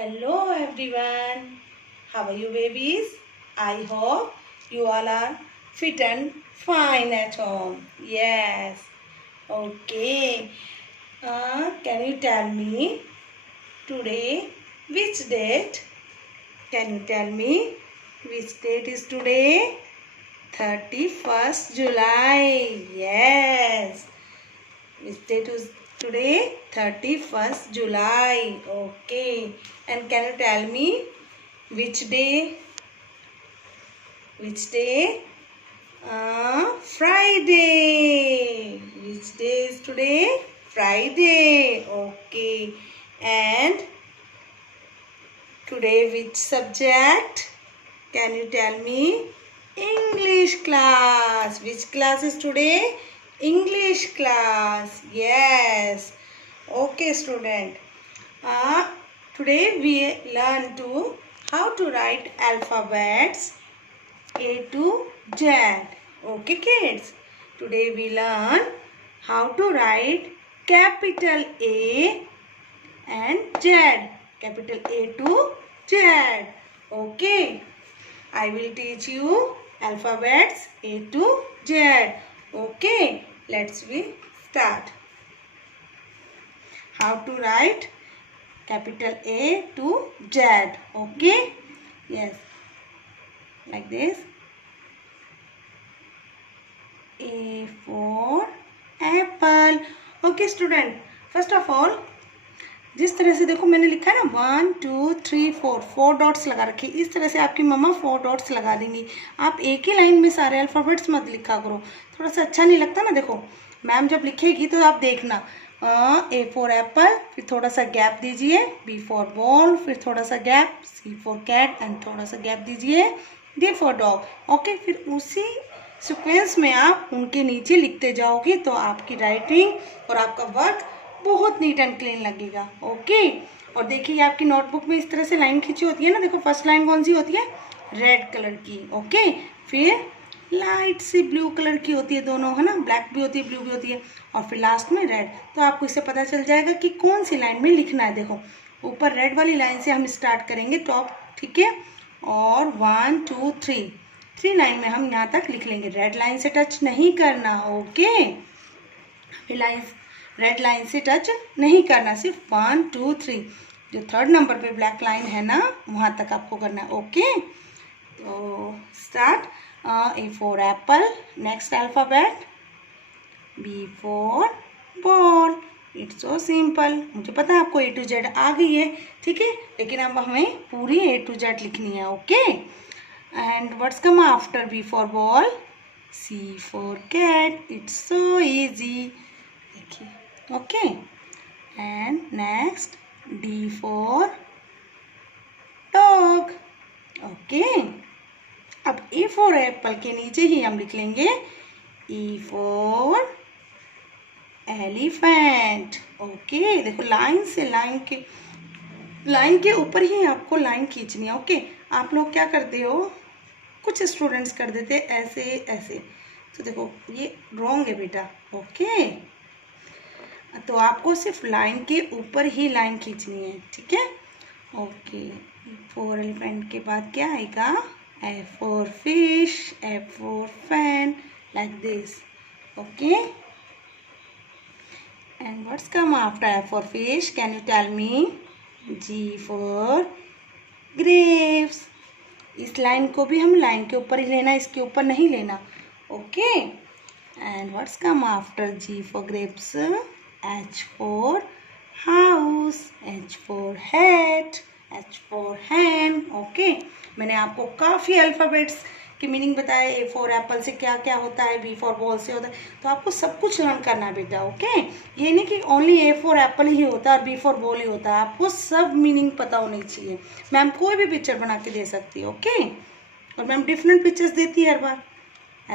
Hello everyone. How are you babies? I hope you all are fit and fine at home. Yes. Okay. Can you tell me today which date? Can you tell me which date is today? 31st July. Yes. Which date is today? 31st July. Okay. And can you tell me which day? Which day? Friday. Which day is today? Friday. Okay. And today which subject? Can you tell me? English class. Which class is today? English class. Yes. Okay, student. Today we learn to how to write alphabets A to Z. Okay, kids. Today we learn how to write capital A and Z. Capital A to Z. Okay. I will teach you alphabets A to Z. Okay. Let's start. How to write capital A to Z. Okay. Yes. Like this. A for apple. Okay student. First of all, जिस तरह से देखो मैंने लिखा है ना 1 2 3 4 4 dots लगा रखे, इस तरह से आपकी मम्मा 4 डॉट्स लगा देंगी। आप एक ही लाइन में सारे अल्फ़ाबेट्स मत लिखा करो, थोड़ा सा अच्छा नहीं लगता ना। देखो मैम जब लिखेगी तो आप देखना, A फॉर एप्पल, फिर थोड़ा सा गैप दीजिए, B फॉर बॉल, फिर थोड़ा सा gap, C for cat and थोड़ा सा गैप दीजिए, D फॉर डॉग। ओके, फिर उसी सीक्वेंस में आप उनके नीचे लिखते जाओगे तो आपकी राइटिंग और आपका वर्क बहुत नीट एंड क्लीन लगेगा। ओके, और देखिए आपकी नोटबुक में इस तरह से लाइन खींची होती है ना। देखो फर्स्ट लाइन कौन सी होती है? रेड कलर की। ओके, फिर लाइट सी ब्लू कलर की होती है दोनों, है ना, ब्लैक भी होती है ब्लू भी होती है, और फिर लास्ट में रेड। तो आपको इससे पता चल जाएगा कि कौन सी लाइन में लिखना है। देखो ऊपर रेड वाली लाइन से हम स्टार्ट करेंगे टॉप, ठीक है, और 1 2 3 लाइन में हम यहाँ तक लिख लेंगे। रेड लाइन से टच नहीं करना। ओके, फिर रेड लाइन से टच नहीं करना, सिर्फ 1 2 3 जो थर्ड नंबर पे ब्लैक लाइन है ना वहाँ तक आपको करना है। ओके, तो start. A for Apple, next alphabet B for ball. It's so simple. मुझे पता है आपको A to Z आ गई है, ठीक है, लेकिन अब हमें पूरी A to Z लिखनी है। Okay, and what's come after B for ball? C for cat. It's so easy, देखिए। Okay, and next D for dog. Okay, अब A फॉर एप्पल के नीचे ही हम लिख लेंगे E फॉर एलिफेंट। ओके, देखो लाइन से लाइन के ऊपर ही आपको लाइन खींचनी है। ओके, आप लोग क्या करते हो, कुछ स्टूडेंट्स कर देते ऐसे ऐसे, तो देखो ये रॉन्ग है बेटा। ओके, तो आपको सिर्फ लाइन के ऊपर ही लाइन खींचनी है, ठीक है। ओके, फॉर एलिफेंट के बाद क्या आएगा? F for fish, F for fan, like this. Okay, and what's come after F for fish? Can you tell me? G for grapes. इस लाइन को भी हम लाइन के ऊपर ही लेना, इसके ऊपर नहीं लेना। Okay, and what's come after G for grapes? H for house, H for hat, H for hen. Okay, मैंने आपको काफ़ी अल्फ़ाबेट्स के मीनिंग बताया। A फॉर एप्पल से क्या क्या होता है, B फॉर बॉल से होता है, तो आपको सब कुछ लर्न करना है बेटा। ओके, ये नहीं कि ओनली A फॉर एप्पल ही होता है और B फॉर बॉल ही होता है, आपको सब मीनिंग पता होनी चाहिए। मैम कोई भी पिक्चर बना के दे सकती है। ओके, और मैम डिफरेंट पिक्चर्स देती है हर बार।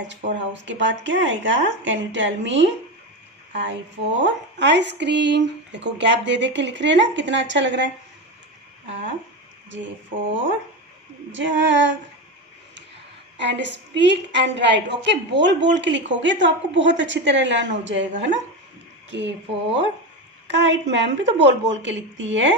H फॉर हाउस के बाद क्या आएगा? Can you tell me? I for ice cream. देखो गैप दे दे के लिख रहे हैं ना, कितना अच्छा लग रहा है। J for jug, and speak and right. Okay, बोल बोल के लिखोगे तो आपको बहुत अच्छी तरह लर्न हो जाएगा, है ना। K फॉर काइट, मैम भी तो बोल बोल के लिखती है।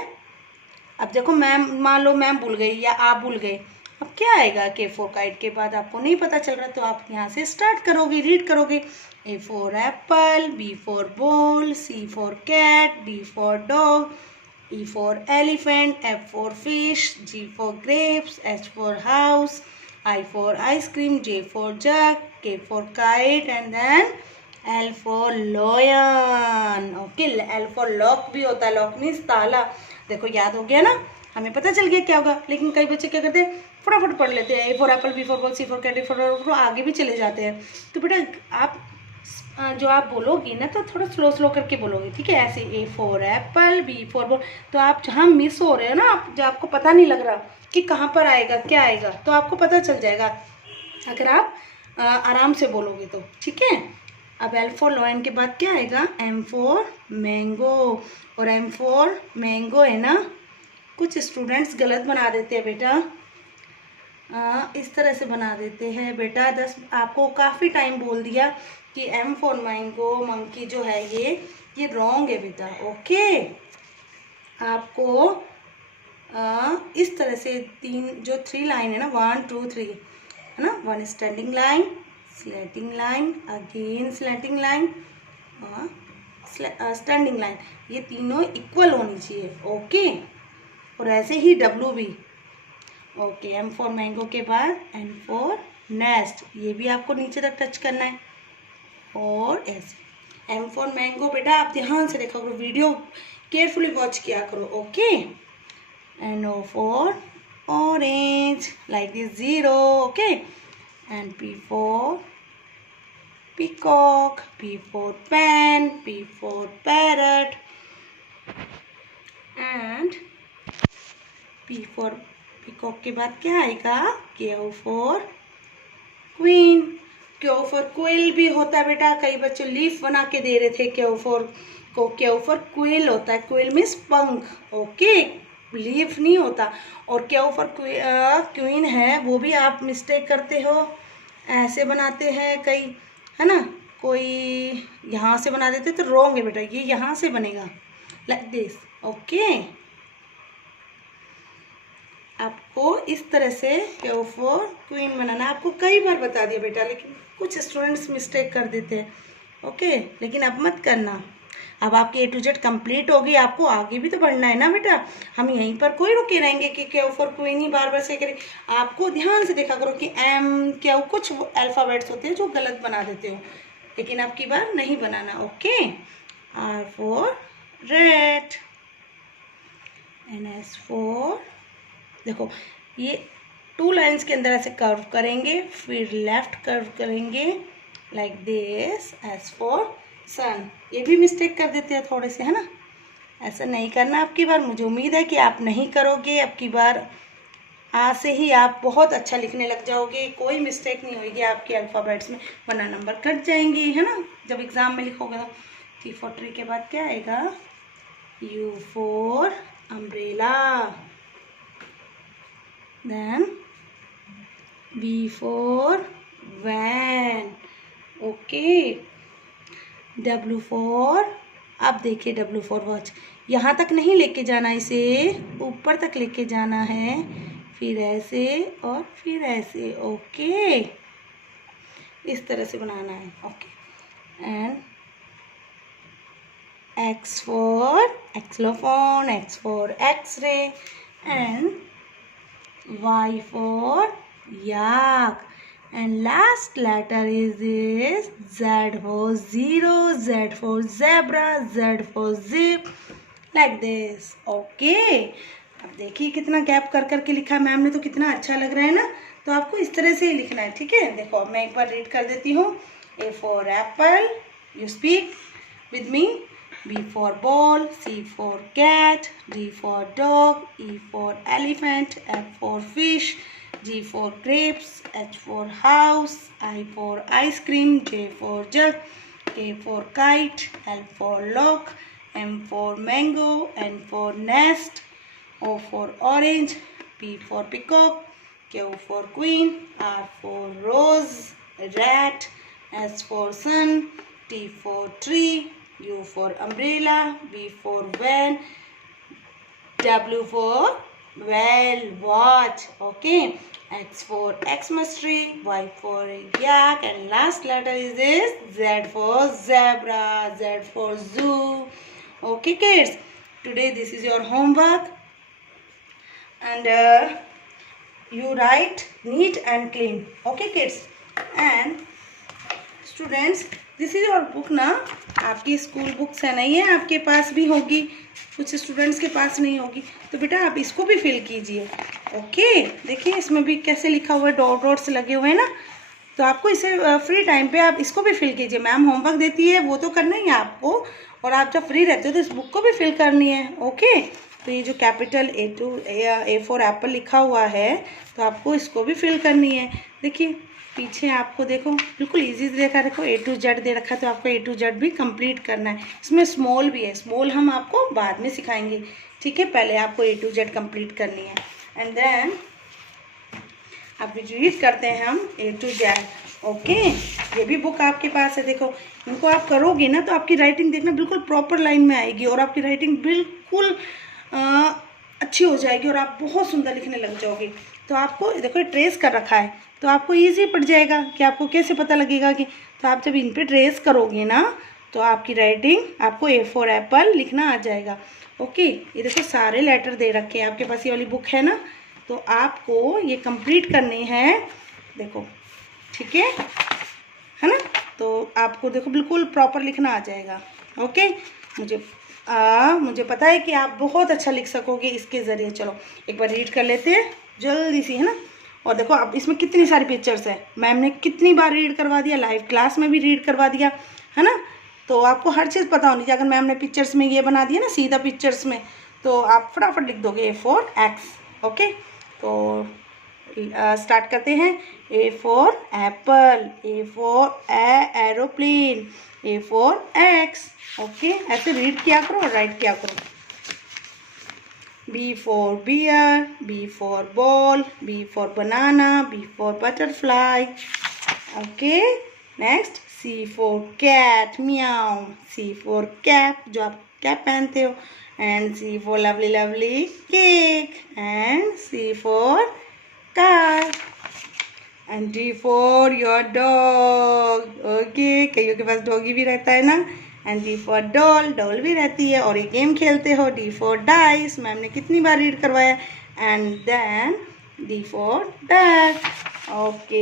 अब देखो मैम, मान लो मैम भूल गई या आप भूल गए, अब क्या आएगा? के फॉर काइट के बाद आपको नहीं पता चल रहा, तो आप यहाँ से स्टार्ट करोगे, रीड करोगे। A for apple, B for ball, C for cat, D for dog, E for elephant, F for fish, G for grapes, H for house, I for ice cream, J for jug, K for kite, and then L for lion. Okay, L for lock भी होता है, lock means ताला। देखो याद हो गया ना, हमें पता चल गया क्या होगा। लेकिन कई बच्चे क्या करते हैं, फटाफट पढ़ लेते हैं, A for apple, B for ball, C for cat, D for dog, आगे भी चले जाते हैं। तो बेटा आप जो आप बोलोगी ना तो थोड़ा स्लो स्लो करके बोलोगे, ठीक है? ऐसे A for apple, B for ball. तो आप जहाँ मिस हो रहे हो ना, आप जो आपको पता नहीं लग रहा कि कहाँ पर आएगा क्या आएगा, तो आपको पता चल जाएगा अगर आप आराम से बोलोगे तो, ठीक है? अब एल फॉर लॉयन के बाद क्या आएगा? M for mango. और एम फॉर मैंगो है ना, कुछ स्टूडेंट्स गलत बना देते हैं बेटा, इस तरह से बना देते हैं बेटा। आपको काफ़ी टाइम बोल दिया कि एम फॉर मैंगो, मंकी जो है ये रॉन्ग है बेटा। ओके, आपको इस तरह से थ्री लाइन है ना, 1 2 3 है ना, 1 standing line, slanting line, again slanting line, standing line, ये तीनों इक्वल होनी चाहिए। ओके, और ऐसे ही डब्लू भी। ओके, एम फॉर मैंगो के बाद एन फॉर नेस्ट, ये भी आपको नीचे तक टच करना है। और ऐसे एम फॉर मैंगो बेटा आप ध्यान से देखा करो, वीडियो केयरफुली वॉच किया करो। Okay, and O for orange, like this 0। Okay, and P for peacock, P for pen, P for parrot, and P for peacock के बाद क्या आएगा? Q for queen. Q for quill भी होता है बेटा, कई बच्चे लीफ बना के दे रहे थे क्यू फॉर को, क्यू फॉर क्विल होता है, क्विल मीन्स पंख। ओके, लीफ नहीं होता। और क्यू फॉर क्वीन है, वो भी आप मिस्टेक करते हो, ऐसे बनाते हैं कई, है ना, कोई यहाँ से बना देते, तो रॉन्ग है बेटा, ये यहाँ से बनेगा, लाइक दिस। ओके, आपको इस तरह से क्यू फॉर क्वीन बनाना, आपको कई बार बता दिया बेटा, लेकिन कुछ स्टूडेंट्स मिस्टेक कर देते हैं। ओके, लेकिन अब मत करना। अब आपकी A to Z कंप्लीट होगी, आपको आगे भी तो बढ़ना है ना बेटा। हम यहीं पर कोई रुके रहेंगे कि क्यू फॉर क्वीन ही बार बार से करें। आपको ध्यान से देखा करो कि एम क्यू कुछ अल्फ़ाबेट्स होते हैं जो गलत बना देते हो, लेकिन अब की बार नहीं बनाना। Okay, R for red, N S for, देखो ये 2 लाइन्स के अंदर ऐसे कर्व करेंगे, फिर लेफ्ट कर्व करेंगे लाइक दिस, एस फॉर सन। ये भी मिस्टेक कर देते हैं थोड़े से, है ना, ऐसा नहीं करना अब की बार। मुझे उम्मीद है कि आप नहीं करोगे, अब की बार आज से ही आप बहुत अच्छा लिखने लग जाओगे, कोई मिस्टेक नहीं होगी आपके अल्फ़ाबेट्स में, वरना नंबर कट जाएंगे, है ना, जब एग्ज़ाम में लिखोगे तो। T for ट्री के बाद क्या आएगा? U for umbrella, then V for van। Okay, W for, अब देखिए W for वॉच, यहाँ तक नहीं लेके जाना, इसे ऊपर तक लेके जाना है, फिर ऐसे और फिर ऐसे। ओके, इस तरह से बनाना है। Okay, and X for xylophone, X for X-ray, and Y for yak, and last letter is Z for zero, Z for zebra, Z for zip, like this. Okay, अब देखिए कितना गैप कर करके लिखा है मैम ने, तो कितना अच्छा लग रहा है ना। तो आपको इस तरह से ही लिखना है, ठीक है? देखो मैं एक बार रीड कर देती हूँ। A for apple, you speak with me. B for ball, C for cat, D for dog, E for elephant, F for fish, G for grapes, H for house, I for ice cream, J for jug, K for kite, L for lock, M for mango, N for nest, O for orange, P for peacock, Q for queen, R for rose, rat, S for sun, T for tree, U for umbrella, V for van, W for well, watch. Okay. X for Xmas tree, Y for yak, and last letter is this Z for zebra, Z for zoo. Okay, kids. Today this is your homework, and you write neat and clean. Okay, kids. And students this is your book ना. आपकी school books है नहीं है, आपके पास भी होगी, कुछ students के पास नहीं होगी, तो बेटा आप इसको भी फिल कीजिए. ओके, देखिए इसमें भी कैसे लिखा हुआ है, डॉट डॉट्स लगे हुए हैं ना. तो आपको इसे फ्री टाइम पे आप इसको भी फिल कीजिए. मैम होमवर्क देती है वो तो करना ही है आपको, और आप जब फ्री रहते हो तो इस बुक को भी फिल करनी है. ओके, तो ये जो कैपिटल A फॉर एप्पल लिखा हुआ है, तो आपको इसको भी फिल करनी है. देखिए पीछे आपको देखो बिल्कुल इजी देखा, देखो A to Z दे रखा है, तो आपको A to Z भी कंप्लीट करना है. इसमें स्मॉल भी है, स्मॉल हम आपको बाद में सिखाएंगे. ठीक है, पहले आपको A to Z कंप्लीट करनी है. एंड देन अब रीड करते हैं हम A to Z. ओके, ये भी बुक आपके पास है. देखो इनको आप करोगे ना तो आपकी राइटिंग देखना बिल्कुल प्रॉपर लाइन में आएगी, और आपकी राइटिंग बिल्कुल अच्छी हो जाएगी, और आप बहुत सुंदर लिखने लग जाओगे. तो आपको देखो ट्रेस कर रखा है, तो आपको इजी पड़ जाएगा कि आपको कैसे पता लगेगा कि, तो आप जब इन पे ट्रेस करोगे ना तो आपकी राइटिंग आपको A फॉर एप्पल लिखना आ जाएगा. ओके, ये देखो सारे लेटर दे रखे हैं, आपके पास ये वाली बुक है ना, तो आपको ये कंप्लीट करनी है. देखो ठीक है ना, तो आपको देखो बिल्कुल प्रॉपर लिखना आ जाएगा. ओके, मुझे पता है कि आप बहुत अच्छा लिख सकोगे इसके ज़रिए. चलो एक बार रीड कर लेते हैं जल्दी सी, है ना. और देखो अब इसमें कितनी सारी पिक्चर्स है, मैम ने कितनी बार रीड करवा दिया, लाइव क्लास में भी रीड करवा दिया, है ना. तो आपको हर चीज़ पता होनी चाहिए. अगर मैम ने पिक्चर्स में ये बना दिया ना सीधा पिक्चर्स में, तो आप फटाफट लिख दोगे A फॉर X. ओके, तो स्टार्ट करते हैं. A for Apple, A for aeroplane, A for X. Okay, ऐसे रीड किया करो और राइट किया करो. B for bear, B for ball, B for banana, B for butterfly. Okay, next C for cat, meow. C for cap, जो आप cap पहनते हो, and C for lovely lovely cake, and C for car, and D for your dog. Okay, कईयों के पास doggy भी रहता है ना. And D for doll, doll भी रहती है, और ये गेम खेलते हो. D फॉर डाइस, मैम ने कितनी बार रीड करवाया. And then D for duck. Okay,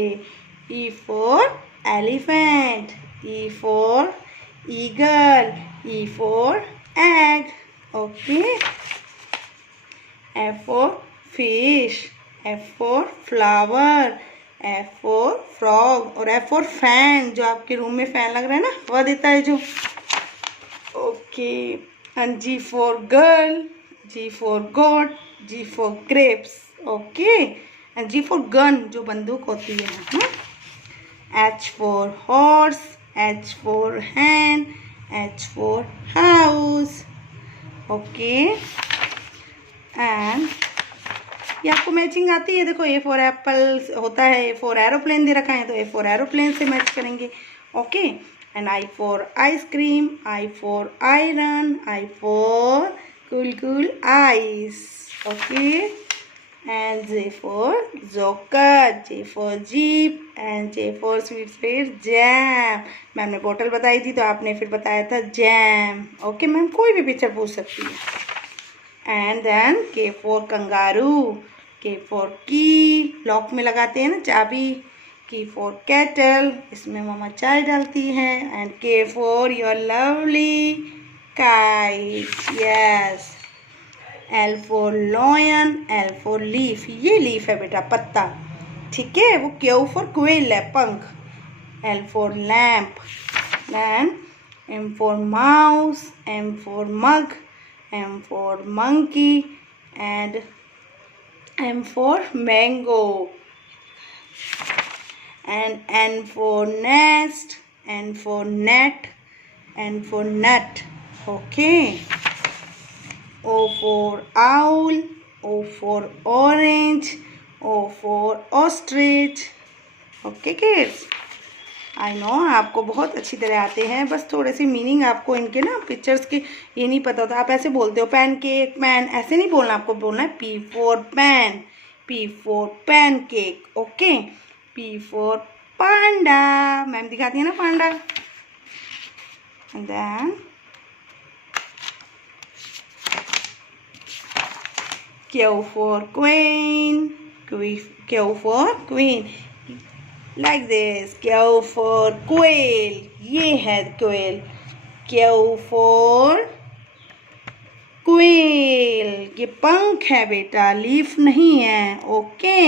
E for elephant, E for eagle, E for egg. Okay, F for fish, F for flower, F for frog, और F for fan, जो आपके room में fan लग रहा है ना, हवा देता है जो. Okay, and G for girl, G for goat, G for grapes. Okay, and G for gun, जो बंदूक होती है. H for horse, H for hen, H for house. Okay, and ये आपको मैचिंग आती है. देखो A फॉर एप्पल होता है, A फॉर एरोप्लेन दे रखा है, तो A फॉर एरोप्लेन से मैच करेंगे. Okay, and I for ice cream, I for iron, I for cool ice. Okay, and J for joker, J for jeep, and J for sweet jam. Ma'am ने बोतल बताई थी, तो आपने फिर बताया था जैम. ओके मैम, कोई भी पिक्चर पूछ सकती है. And then K for kangaroo, K for key, lock में लगाते हैं ना चाबी. K for kettle, इसमें मामा चाय डालती हैं. And K for your lovely kite. Yes. L for lion, L for leaf. ये लीफ है बेटा, पत्ता. ठीक है, वो Q for quail है, पंख. L for lamp. Then M for mouse, M for mug, M for monkey, and M for mango. And N for nest, N for net, N for nut. Okay. O for owl, O for orange, O for ostrich. Okay kids. I know आपको बहुत अच्छी तरह आते हैं, बस थोड़े से meaning आपको इनके ना पिक्चर्स के ये नहीं पता होता। आप ऐसे बोलते हो पैन केक मैन, ऐसे नहीं बोलना, आपको बोलना है P for pan, P for pancake. Okay, P for panda, ma'am दिखाती है ना panda. And then Q for queen, Q for queen, like this, Q for quail, ये है quail, Q for quail, ये पंख है बेटा, लीफ नहीं है। ओके,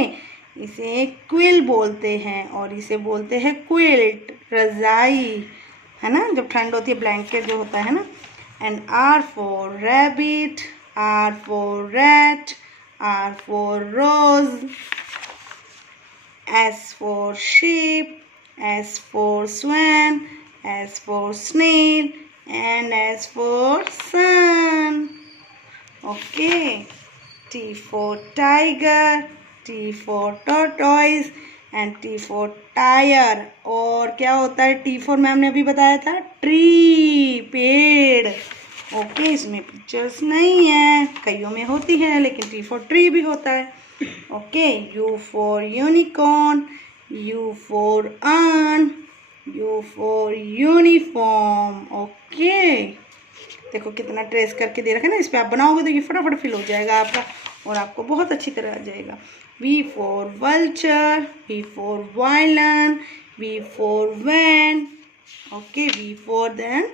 इसे क्विल बोलते हैं और इसे बोलते हैं क्विल्ट, रजाई, है ना, जब ठंड होती है ब्लैंकेट जो होता है ना। And R for rabbit, R for rat, R for rose, S for sheep, S for swan, S for snail, and S for sun. Okay, T for tiger, T for tortoise, and T for tire. और क्या होता है T for, ma'am ने अभी बताया था, tree, पेड़। Okay, इसमें पिक्चर्स नहीं है, कईयों में होती है, लेकिन T for ट्री भी होता है। Okay, U for unicorn, U for urn, U for uniform. Okay, देखो कितना ट्रेस करके दे रखा है ना, इस पर आप बनाओगे तो ये फटाफट फिल हो जाएगा आपका और आपको बहुत अच्छी तरह आ जाएगा। V for vulture, V for violin, V for van, okay, V for then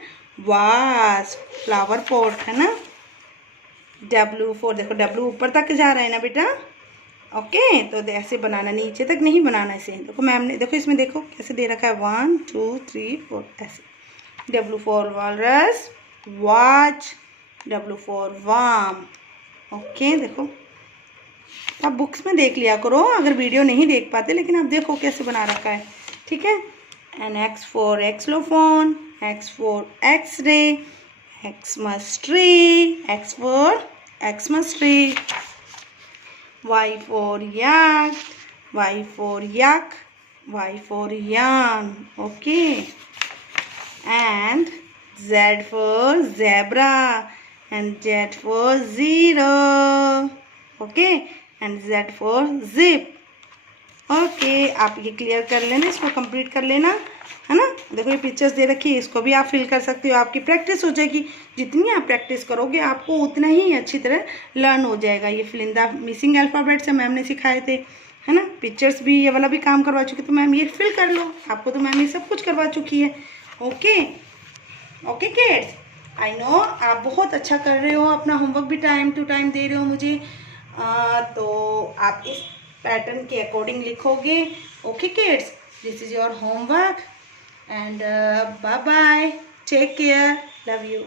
vase, flower pot, है ना। W for, देखो W ऊपर तक जा रहा है ना बेटा। ओके, तो ऐसे बनाना, नीचे तक नहीं बनाना इसे। देखो मैम ने, देखो इसमें देखो कैसे दे रखा है, 1 2 3 4 ऐसे। W for walrus, watch, W for worm. Okay, देखो आप बुक्स में देख लिया करो अगर वीडियो नहीं देख पाते, लेकिन आप देखो कैसे बना रखा है, ठीक है। And X for xylophone, X for x-ray, Xmas tree, X for Xmas tree, Y for yak, Y for yak, Y for yarn. Okay, and Z for zebra, and Z for zero. Okay, and Z for zip. Okay, आप ये clear कर लेना, इसको complete कर लेना, है ना। देखो ये पिक्चर्स दे रखी है, इसको भी आप फिल कर सकते हो, आपकी प्रैक्टिस हो जाएगी। जितनी आप प्रैक्टिस करोगे आपको उतना ही अच्छी तरह लर्न हो जाएगा। ये fill in the missing alphabets ma'am ने सिखाए थे, है ना। पिक्चर्स भी ये वाला भी काम करवा चुकी, तो मैम ये फिल कर लो, आपको तो मैम ये सब कुछ करवा चुकी है। Okay okay kids, I know आप बहुत अच्छा कर रहे हो, अपना होमवर्क भी टाइम टू टाइम दे रहे हो मुझे। तो आप इस पैटर्न के अकॉर्डिंग लिखोगे। Okay kids, this is your homework and bye bye, take care, love you.